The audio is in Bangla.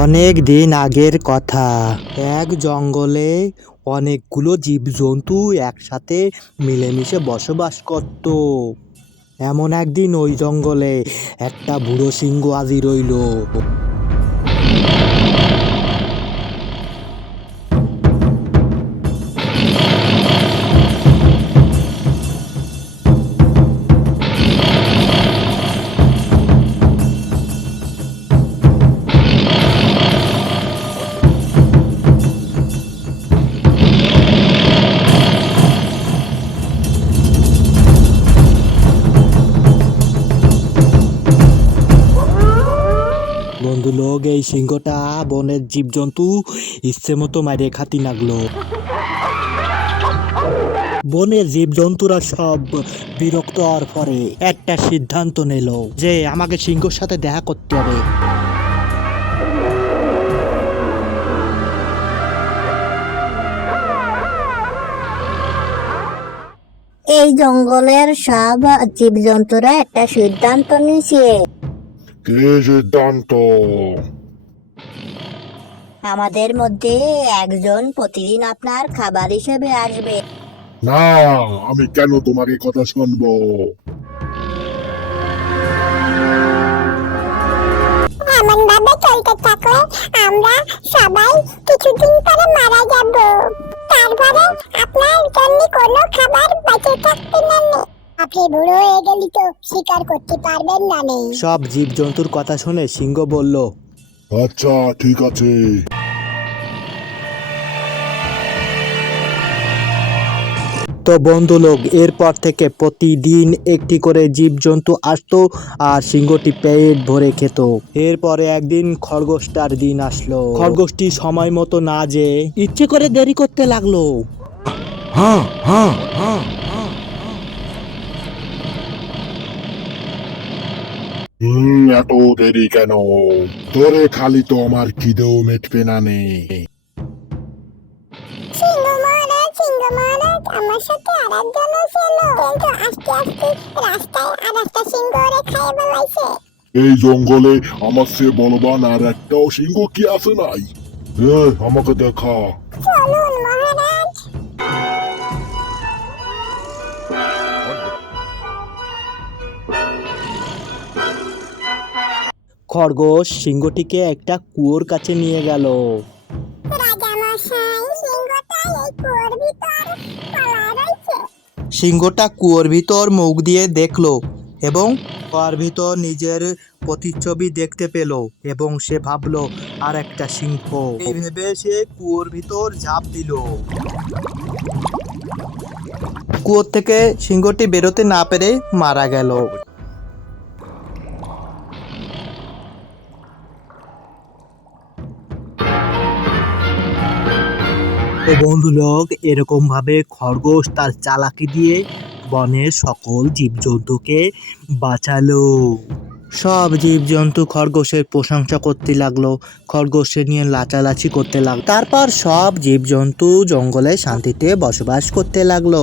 অনেক দিন আগের কথা। এক জঙ্গলে অনেকগুলো জীবজন্তু একসাথে মিলেমিশে বসবাস করত। এমন একদিন ওই জঙ্গলে একটা বুড়ো সিংহ আজি রইল লোক এই সিংহটা বনের জীবজন্তু ইচ্ছে মতো মারে খাতি লাগল বনের জীবজন্তুরা সব বিরক্ত হওয়ার পরে একটা সিদ্ধান্ত নিল যে আমাকে সিংহর সাথে দেখা করতে হবে। এই জঙ্গলের সব জীবজন্তুরা একটা সিদ্ধান্ত নিয়েছে। কি সিদ্ধান্ত আমাদের মধ্যে একজন প্রতিদিন আপনার খাবার হিসেবে আসবে। না আমি কেন তোমার এই কথা শুনব? চলতে থাকলে আমরা সবাই কিছুদিন পরে মারা যাব। তারপরে আপনার জন্য কোনো খাবার বেঁচে থাকবে নে। আপনি বুড়ো হয়ে গেলি তো শিকার করতে পারবেন না নে সব জীবজন্তুর কথা শুনে সিংহ বলল আচ্ছা ঠিক আছে। তো বন্ধু লোক এরপর থেকে প্রতিদিন একটি করে জীবজন্তু আসতো আর সিংহটি পেট ভরে খেত। এরপরে একদিন খরগোশটার দিন আসলো। খরগোশটি সময় মতো না যে ইচ্ছে করে দেরি করতে লাগল। হুম এত দেরি কেন? তোরে খালি তো আমার খিদেও মেটবে না নে। সিংহ মহারাজ সিংহ মহারাজ আমার সাথে আর একজন ছিল কিন্তু আস্তে আস্তে রাস্তায় আর একটা সিংহ রে খাইয়ে বেলাইছে এই জঙ্গলে আমার সে বলবান আর একটাও সিংহ কি আছে নাই? আমাকে দেখা। চলুন খরগোশ সিংহটিকে একটা কুয়োর কাছে নিয়ে গেল। সিংহটা কুয়োর ভিতর মুখ দিয়ে দেখল এবং কুয়ার ভিতর নিজের প্রতিচ্ছবি দেখতে পেল এবং সে ভাবলো আর একটা সিংহ। এই ভেবে সে কুয়োর ভিতর ঝাঁপ দিল। কুয়োর থেকে সিংহটি বেরোতে না পেরে মারা গেল। তো বন্ধু লোক এরকম ভাবে খরগোশ তার চালাকি দিয়ে বনের সকল জীবজন্তুকে বাঁচালো। সব জীবজন্তু খরগোশের প্রশংসা করতে লাগল খরগোশে নিয়ে লাচালাচি করতে লাগল। তারপর সব জীবজন্তু জঙ্গলে শান্তিতে বসবাস করতে লাগল।